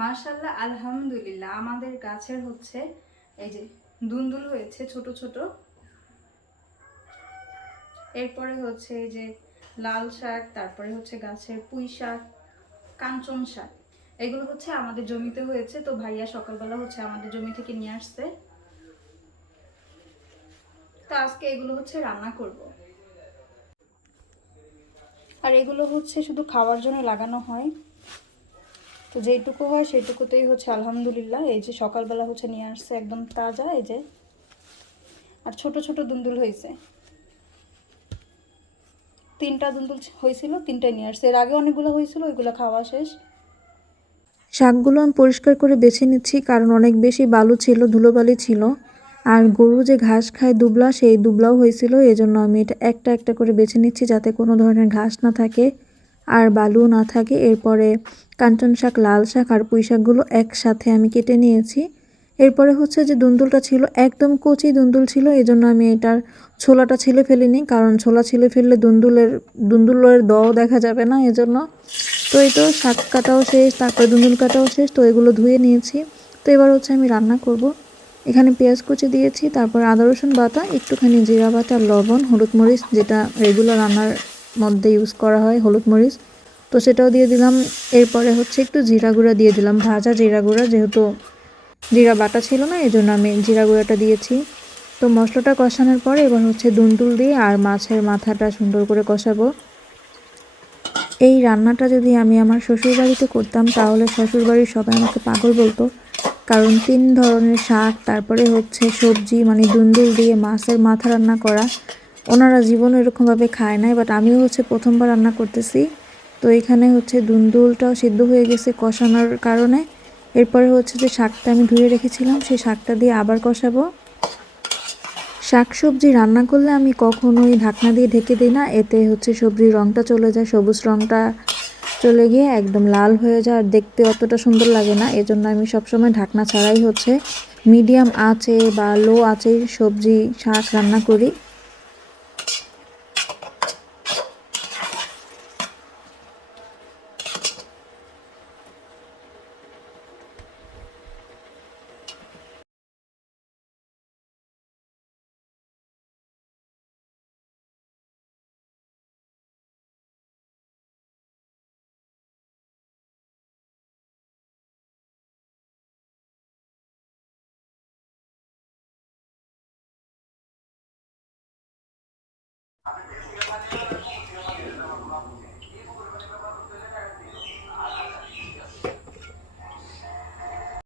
মার্শাল্লাহ আলহামদুলিল্লাহ। আমাদের গাছের হচ্ছে এই যে দুন্দুল হয়েছে, ছোট ছোট। এরপরে হচ্ছে এই যে লাল শাক, তারপরে হচ্ছে গাছের পুঁই শাক, কাঞ্চন শাক। এগুলো হচ্ছে আমাদের জমিতে হয়েছে। তো ভাইয়া সকালবেলা হচ্ছে আমাদের জমি থেকে নিয়ে আসছে। তো আজকে এগুলো হচ্ছে রান্না করব। আর এগুলো হচ্ছে শুধু খাওয়ার জন্য লাগানো হয়। তো যেইটুকু হয় সেইটুকুতেই হচ্ছে আলহামদুলিল্লাহ। এই যে সকালবেলা হচ্ছে নিয়ে আসছে একদম তাজা, এই যে। আর ছোট ছোট দুন্দুল হয়েছে। তিনটা দুন্দুল হয়েছিল, তিনটাই নিয়ে আসছে। এর আগে অনেকগুলো হয়েছিল, ওইগুলো খাওয়া শেষ। শাকগুলো আমি পরিষ্কার করে বেছে নিচ্ছি, কারণ অনেক বেশি বালু ছিল, ধুলোবালি ছিল। আর গরু যে ঘাস খায় দুবলা, সেই দুবলাও হয়েছিল, এজন্য আমি এটা একটা একটা করে বেছে নিচ্ছি যাতে কোনো ধরনের ঘাস না থাকে। আর বালু না থাকে, এরপরে কাঞ্চন শাক, লাল শাক আর পুঁই শাকগুলো একসাথে আমি কেটে নিয়েছি। এরপরে হচ্ছে যে দুন্দুলটা ছিল একদম কচি দুন্দুল ছিল এই জন্য আমি এটার ছোলাটা ছিলে ফেলিনি, কারণ ছোলা ছিলে ফেললে দুন্দুলের দুন্দুলের দও দেখা যাবে না এজন্য। তো এই তো শাক কাটাও শেষ, তারপরে দুন্দুল কাটাও শেষ, তো এগুলো ধুয়ে নিয়েছি। তো এবার হচ্ছে আমি রান্না করব। এখানে পেঁয়াজ কুচি দিয়েছি, তারপর আদা রসুন বাটা, একটুখানি জিরা বাটা, লবণ, হলুদ মরিচ, যেটা রেগুলার রান্নার মধ্যে ইউজ করা হয় হলুদ মরিচ। তো সেটাও দিয়ে দিলাম। এরপরে হচ্ছে একটু জিরা গুঁড়া দিয়ে দিলাম। ভাজা জিরা গুঁড়া যেহেতু জিরা বাটা ছিল না এই জন্য আমি জিরা গুঁড়াটা দিয়েছি। তো মশলাটা কষানোর পরে এবার হচ্ছে দুন্দুল দিয়ে আর মাছের মাথাটা সুন্দর করে কষাবো। এই রান্নাটা যদি আমি আমার শ্বশুর বাড়িতে করতাম, তাহলে শ্বশুর বাড়ির সবাই আমাকে পাগল বলতো। কারণ তিন ধরনের শাক, তারপরে হচ্ছে সবজি মানে দুন্দুল দিয়ে মাছের মাথা রান্না করা। ওনারা জীবনে এরকমভাবে খায় নাই বাট আমিও হচ্ছে প্রথমবার রান্না করতেছি। তো এখানে হচ্ছে দুন্দুলটাও সিদ্ধ হয়ে গেছে কষানোর কারণে। এরপরে হচ্ছে যে শাকটা আমি ধুয়ে রেখেছিলাম, সেই শাকটা দিয়ে আবার কষাবো। শাক সবজি রান্না করলে আমি কখনোই ঢাকনা দিয়ে ঢেকে দিই না, এতে হচ্ছে সবজির রঙটা চলে যায়, সবুজ রঙটা চলে গিয়ে একদম লাল হয়ে যায়, আর দেখতে অতটা সুন্দর লাগে না। এজন্য আমি সবসময় ঢাকনা ছাড়াই হচ্ছে মিডিয়াম আঁচে বা লো আঁচে সবজি শাক রান্না করি।